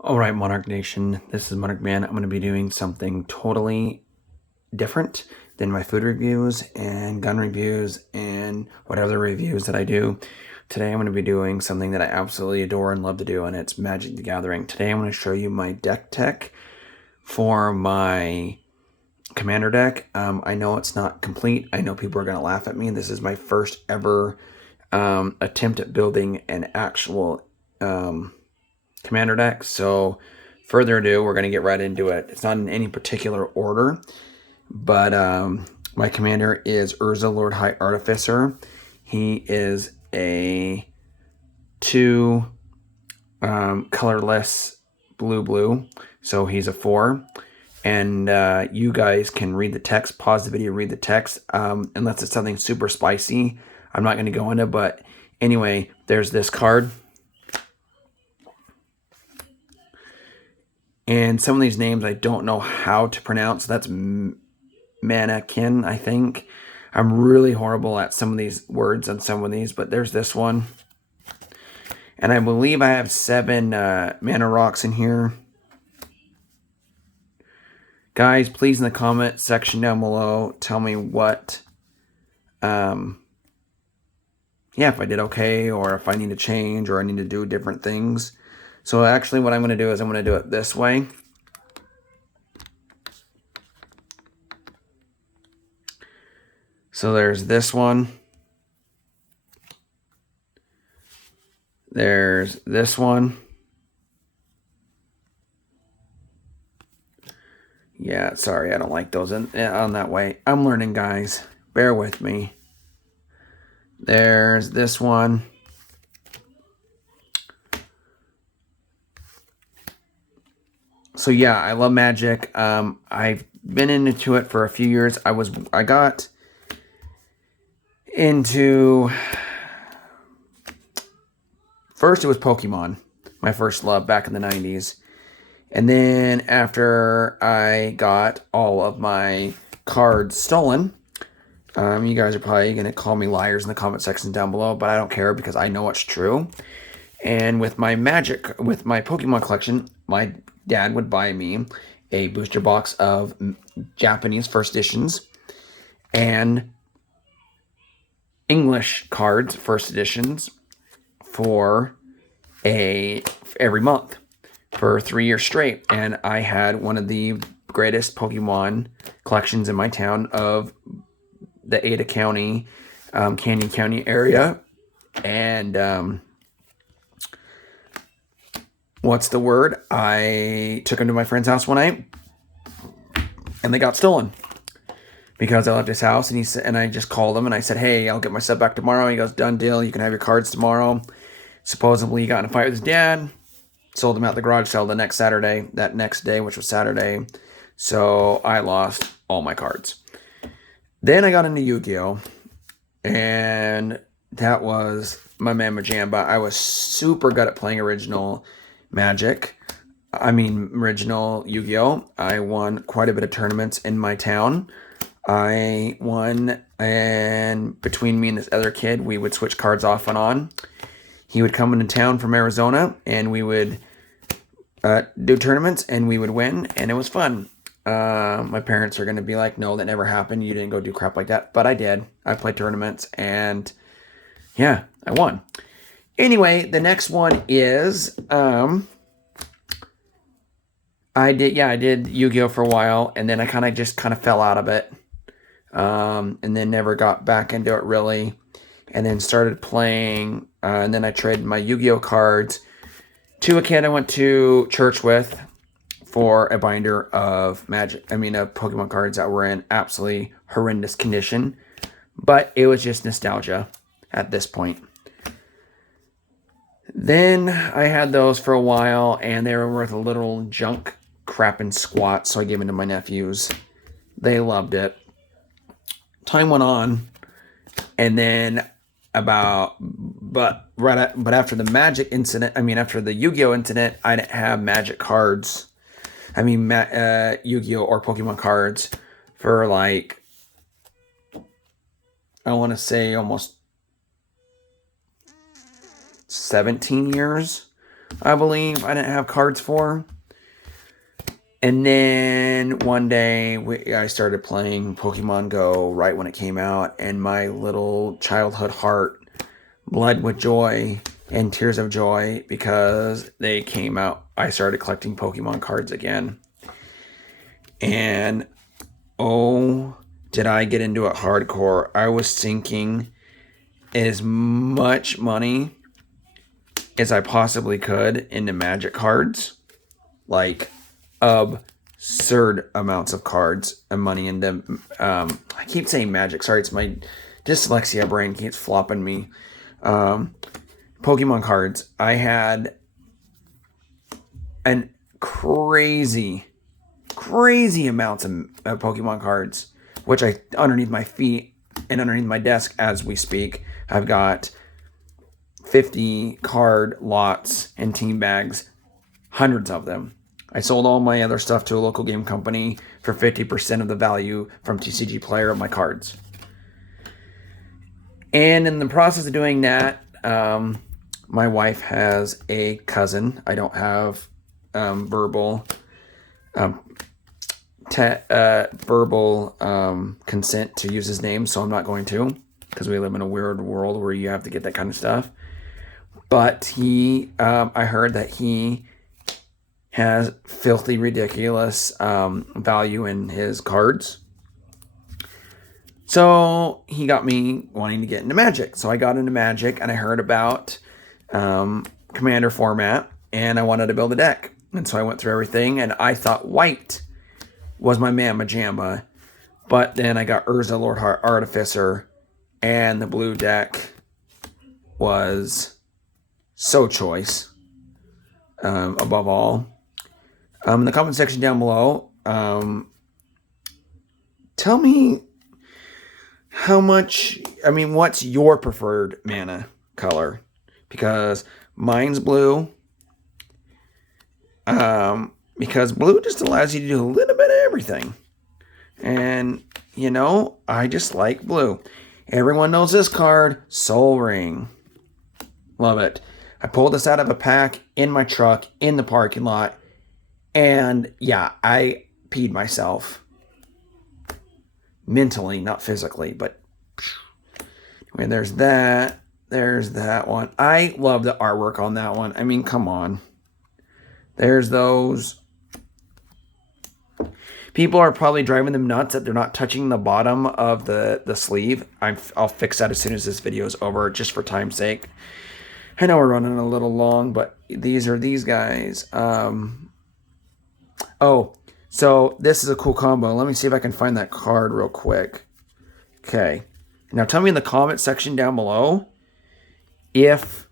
Alright, Monarch Nation, this is Monarch Man. I'm going to be doing something totally different than my food reviews and gun reviews and what other reviews that I do. Today I'm going to be doing something that I absolutely adore and love to do, and it's Magic the Gathering. Today I'm going to show you my deck tech for my commander deck. I know it's not complete. I know people are going to laugh at me. This is my first ever attempt at building an actual commander deck. So further ado, we're going to get right into it. It's not in any particular order, but my commander is Urza, Lord High Artificer. He is a 2 colorless blue, so he's a 4. And you guys can read the text, pause the video, read the text, unless it's something super spicy. I'm not going to go into, but anyway, there's this card. And some of these names I don't know how to pronounce. That's Mannequin, I think. I'm really horrible at some of these words on some of these, but there's this one. And I believe I have 7 mana rocks in here. Guys, please in the comment section down below, tell me what, yeah, if I did okay, or if I need to change, or I need to do different things. So actually what I'm going to do is I'm going to do it this way. So there's this one. There's this one. Yeah, sorry, I don't like those on that way. I'm learning, guys. Bear with me. There's this one. So yeah, I love Magic. I've been into it for a few years. I got into, first it was Pokemon, my first love back in the 90s. And then after I got all of my cards stolen, you guys are probably going to call me liars in the comment section down below, but I don't care because I know it's true. And with my Pokemon collection, my dad would buy me a booster box of Japanese first editions and English cards first editions for every month for 3 years straight. And I had one of the greatest Pokemon collections in my town of the Ada County, Canyon County area. And what's the word? I took them to my friend's house one night, and they got stolen because I left his house. And I just called him and I said, "Hey, I'll get my stuff back tomorrow." He goes, "Done deal. You can have your cards tomorrow." Supposedly, he got in a fight with his dad. Sold them out the garage sale that next day, which was Saturday. So I lost all my cards. Then I got into Yu-Gi-Oh! And that was my mamma jam. But I was super good at playing original original Yu-Gi-Oh! I won quite a bit of tournaments in my town. I won, and between me and this other kid, we would switch cards off and on. He would come into town from Arizona, and we would do tournaments, and we would win, and it was fun. My parents are going to be like, "No, that never happened. You didn't go do crap like that." But I did. I played tournaments, and yeah, I won. Anyway, the next one is, I did Yu-Gi-Oh! For a while, and then I kind of fell out of it. And then never got back into it really. And then started playing, and then I traded my Yu-Gi-Oh! Cards to a kid I went to church with for a binder of Pokemon cards that were in absolutely horrendous condition. But it was just nostalgia at this point. Then I had those for a while, and they were worth a little junk, crap, and squat, so I gave them to my nephews. They loved it. Time went on, and then but after the Magic incident, after the Yu-Gi-Oh! Incident, I didn't have Magic cards. Yu-Gi-Oh! Or Pokemon cards for like, I want to say almost 17 years. I believe I didn't have cards for. And then one day I started playing Pokemon Go right when it came out, and my little childhood heart bled with joy and tears of joy because they came out. I started collecting Pokemon cards again. And oh, did I get into it hardcore. I was sinking as much money as I possibly could into Magic cards. Like absurd amounts of cards and money into I keep saying Magic, sorry, it's my dyslexia brain keeps flopping me. Pokemon cards. I had an crazy amounts of Pokemon cards, which I underneath my feet and underneath my desk as we speak. I've got 50 card lots and team bags, hundreds of them. I sold all my other stuff to a local game company for 50% of the value from TCG Player of my cards. And in the process of doing that, my wife has a cousin. I don't have verbal consent to use his name, so I'm not going to, because we live in a weird world where you have to get that kind of stuff. But I heard that he has filthy ridiculous value in his cards. So he got me wanting to get into Magic. So I got into Magic, and I heard about Commander format, and I wanted to build a deck. And so I went through everything, and I thought white was my mamma jamma. But then I got Urza, Lord Artificer, and the blue deck was so choice above all. In the comment section down below, tell me what's your preferred mana color? Because mine's blue. Because blue just allows you to do a little bit of everything. And, I just like blue. Everyone knows this card, Soul Ring. Love it. I pulled this out of a pack in my truck in the parking lot. And, yeah, I peed myself. Mentally, not physically, but and there's that. There's that one. I love the artwork on that one. I mean, come on. There's those. People are probably driving them nuts that they're not touching the bottom of the sleeve. I'll fix that as soon as this video is over, just for time's sake. I know we're running a little long, but these are these guys. Oh, so this is a cool combo. Let me see if I can find that card real quick. Okay. Now tell me in the comment section down below if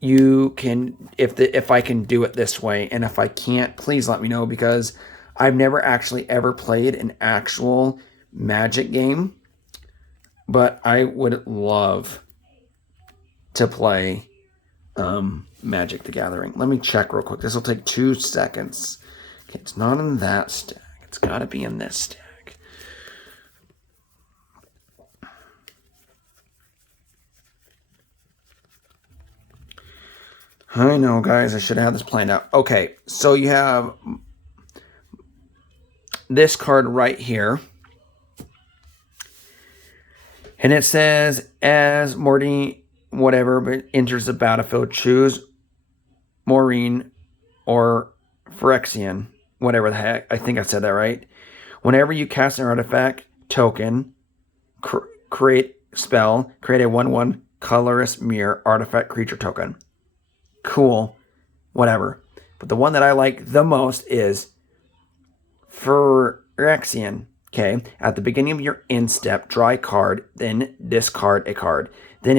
you can, if I can do it this way, and if I can't, please let me know, because I've never actually ever played an actual Magic game, but I would love to play Magic the Gathering. Let me check real quick. This will take 2 seconds. Okay, it's not in that stack. It's got to be in this stack. I know, guys. I should have this planned out. Okay, so you have this card right here. And it says, as Morty, whatever, but enters the battlefield, choose Maureen or Phyrexian, whatever the heck. I think I said that right. Whenever you cast an artifact token, create a 1/1 colorless mirror artifact creature token. Cool. Whatever. But the one that I like the most is Phyrexian. Okay. At the beginning of your end step, draw a card, then discard a card. Then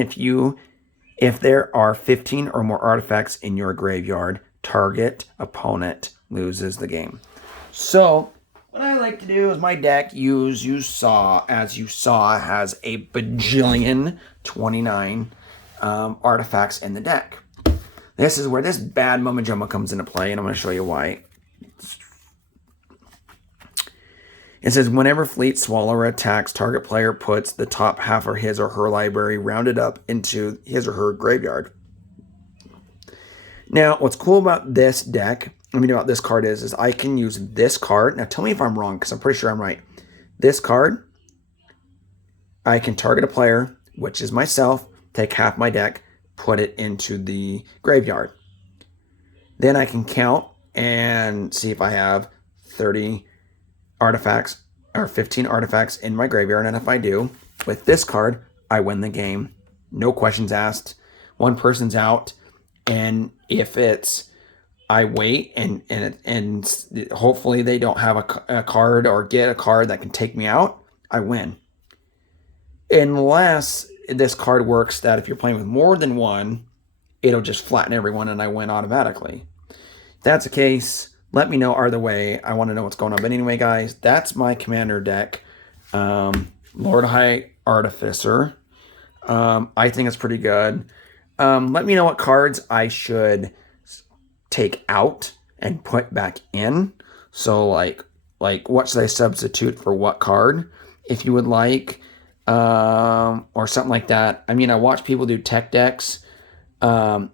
if there are 15 or more artifacts in your graveyard, target opponent loses the game. So what I like to do is my deck, as you saw, has a bajillion 29 artifacts in the deck. This is where this bad Mama Jumma comes into play, and I'm going to show you why. It says, whenever Fleet Swallower attacks, target player puts the top half of his or her library rounded up into his or her graveyard. Now, what's cool about this deck, about this card is I can use this card. Now, tell me if I'm wrong, because I'm pretty sure I'm right. This card, I can target a player, which is myself, take half my deck, put it into the graveyard. Then I can count and see if I have 30 artifacts or 15 artifacts in my graveyard. And if I do, with this card, I win the game. No questions asked. One person's out. And if it's, I wait and hopefully they don't have a card or get a card that can take me out, I win. Unless this card works that if you're playing with more than one, it'll just flatten everyone and I win automatically. If that's the case, let me know either way. I want to know what's going on. But anyway, guys, that's my commander deck. Lord High Artificer. I think it's pretty good. Let me know what cards I should take out and put back in. So like what should I substitute for what card, if you would like, or something like that. I mean, I watch people do tech decks. I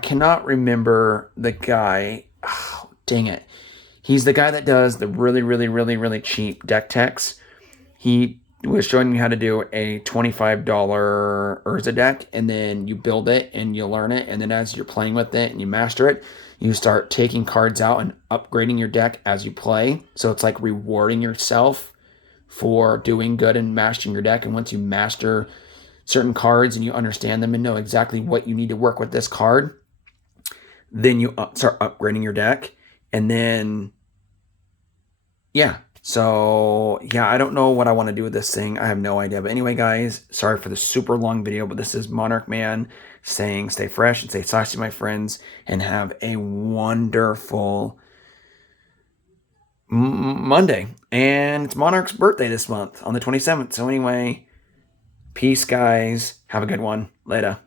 cannot remember the guy. Oh, dang it. He's the guy that does the really cheap deck techs. He was showing me how to do a $25 Urza deck, and then you build it and you learn it, and then as you're playing with it and you master it, you start taking cards out and upgrading your deck as you play. So it's like rewarding yourself for doing good and mastering your deck. And once you master certain cards and you understand them and know exactly what you need to work with this card, then you start upgrading your deck. And then, yeah. So, yeah, I don't know what I want to do with this thing. I have no idea. But anyway, guys, sorry for the super long video, but this is Monarch Man saying stay fresh and stay saucy, my friends, and have a wonderful Monday. And it's Monarch's birthday this month on the 27th. So anyway, peace, guys. Have a good one. Later.